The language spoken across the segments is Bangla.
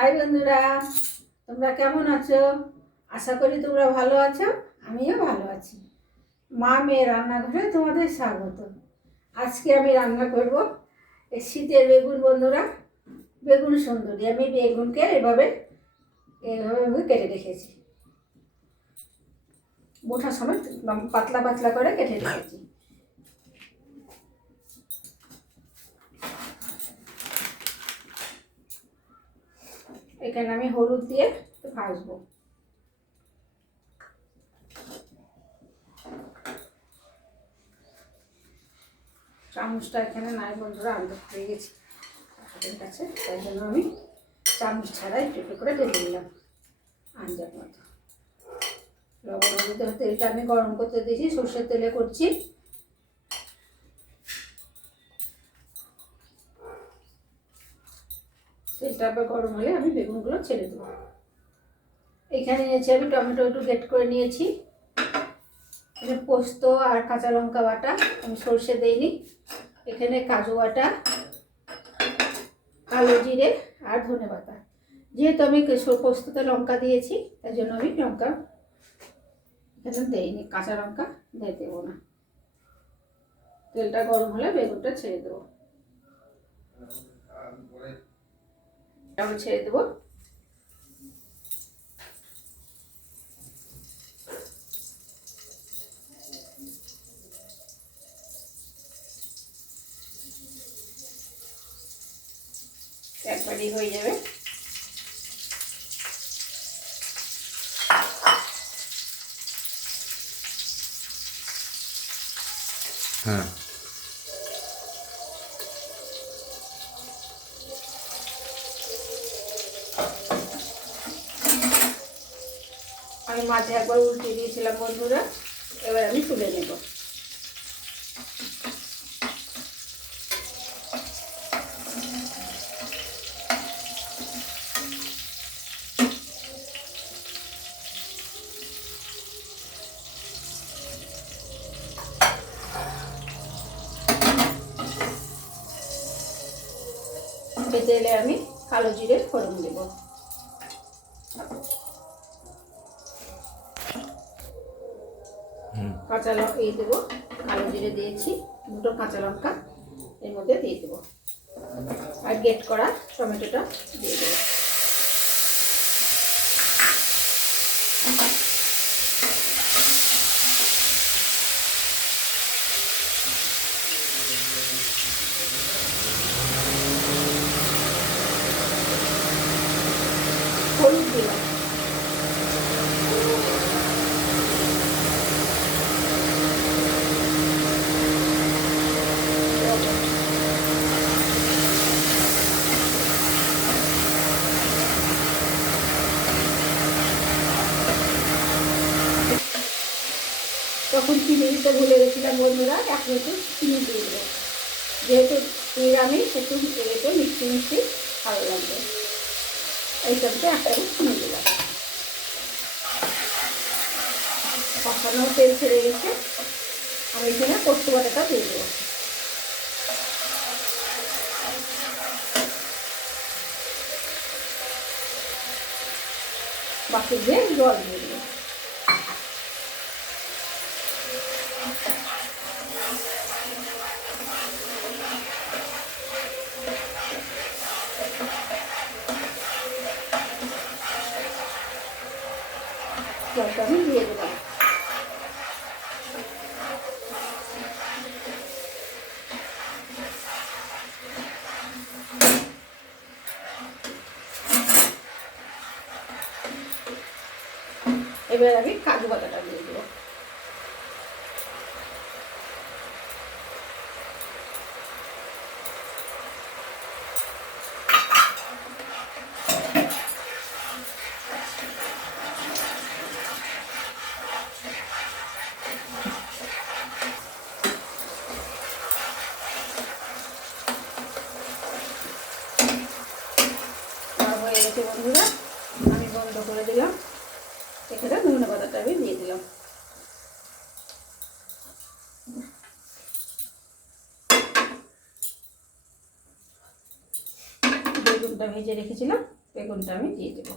হাই বন্ধুরা, তোমরা কেমন আছো? আশা করি তোমরা ভালো আছো, আমিও ভালো আছি। মা মেয়ে রান্নাঘরে তোমাদের স্বাগত। আজকে আমি রান্না করব এই শীতের বেগুন, বন্ধুরা। বেগুন সুন্দরী, আমি বেগুনকে এভাবে এভাবে আমি কেটে রেখেছি। মোটা সময় পাতলা পাতলা করে কেটে রেখেছি। এখানে আমি হলুদ দিয়ে একটু ভাজবো। চামচটা এখানে নাই বন্ধুরা আনতে পেয়ে গেছি হাতের কাছে। তাই জন্য আমি চামচ ছাড়া একটু করে ঢেলে নিলাম আঞ্জার মতো। লবণ হলুদ তেলটা আমি গরম করতে দিয়েছি, সর্ষের তেলে করছি। তেলটা গরম হলে আমি বেগুনগুলো ছেড়ে দেবো। এখানে নিয়েছি আমি টমেটো একটু গেট করে নিয়েছি। পোস্ত আর কাঁচা লঙ্কা বাটা আমি সর্ষে দিইনি। এখানে কাজু বাটা, কালো জিরে আর ধনে পাতা। যেহেতু আমি পোস্ততে লঙ্কা দিয়েছি, তাই জন্য আমি লঙ্কা এখানে দেইনি, কাঁচা লঙ্কা দিয়ে দেবো না। তেলটা গরম হলে বেগুনটা ছেড়ে দেবো। আমি ছেড়ে দেবো। একবারই হয়ে যাবে। হ্যাঁ। আমি মাঝে একবার উল্টে দিয়েছিলাম বন্ধুরা, এবার আমি তুলে নেব। তেলে আমি কালো জিরে ফোড়ন দেবো। কাঁচা লঙ্কা, এই দেবো। কালো জিরে দিয়েছি, দুটো কাঁচা লঙ্কা এর মধ্যে দিয়ে দেবো। আর গেট করা টমেটোটা দিয়ে দেবো। তখন চিনি দিতে ভুলে গেছিলাম বন্ধুরা? এখন একটু চিনি দিয়ে দেবো যেহেতু নিরামিষ, একটু একটু মিষ্টি মিষ্টি ভালো লাগবে। এই সবটা একটা চিনি দিলাম। কষানো তেল ছেড়ে গেছে আমি এখানে পোস্ত বাটাটা দিয়ে দেবো বাকি দিয়ে জল দিয়ে দেবো দিয়ে দিলাম এবার আমি কাজু বাটাটা দিয়ে দেবো আর হয়ে গেছে বন্ধুরা আমি বন্ধ করে দিলাম। এখানে ধনে পাতাটা আমি দিয়ে দিলাম। বেগুনটা ভেজে রেখেছিলাম, বেগুনটা আমি দিয়ে দেবো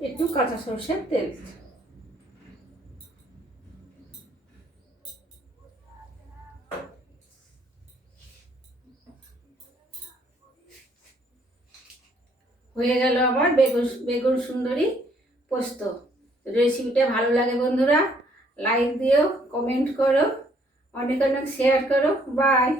একটু কাঁচা সরষের তেল। হয়ে গেল আমার বেগুন বেগুন সুন্দরী পোস্ত। রেসিপিটা ভালো লাগে বন্ধুরা লাইক দিও কমেন্ট করো, অনেক অনেক শেয়ার করো বাই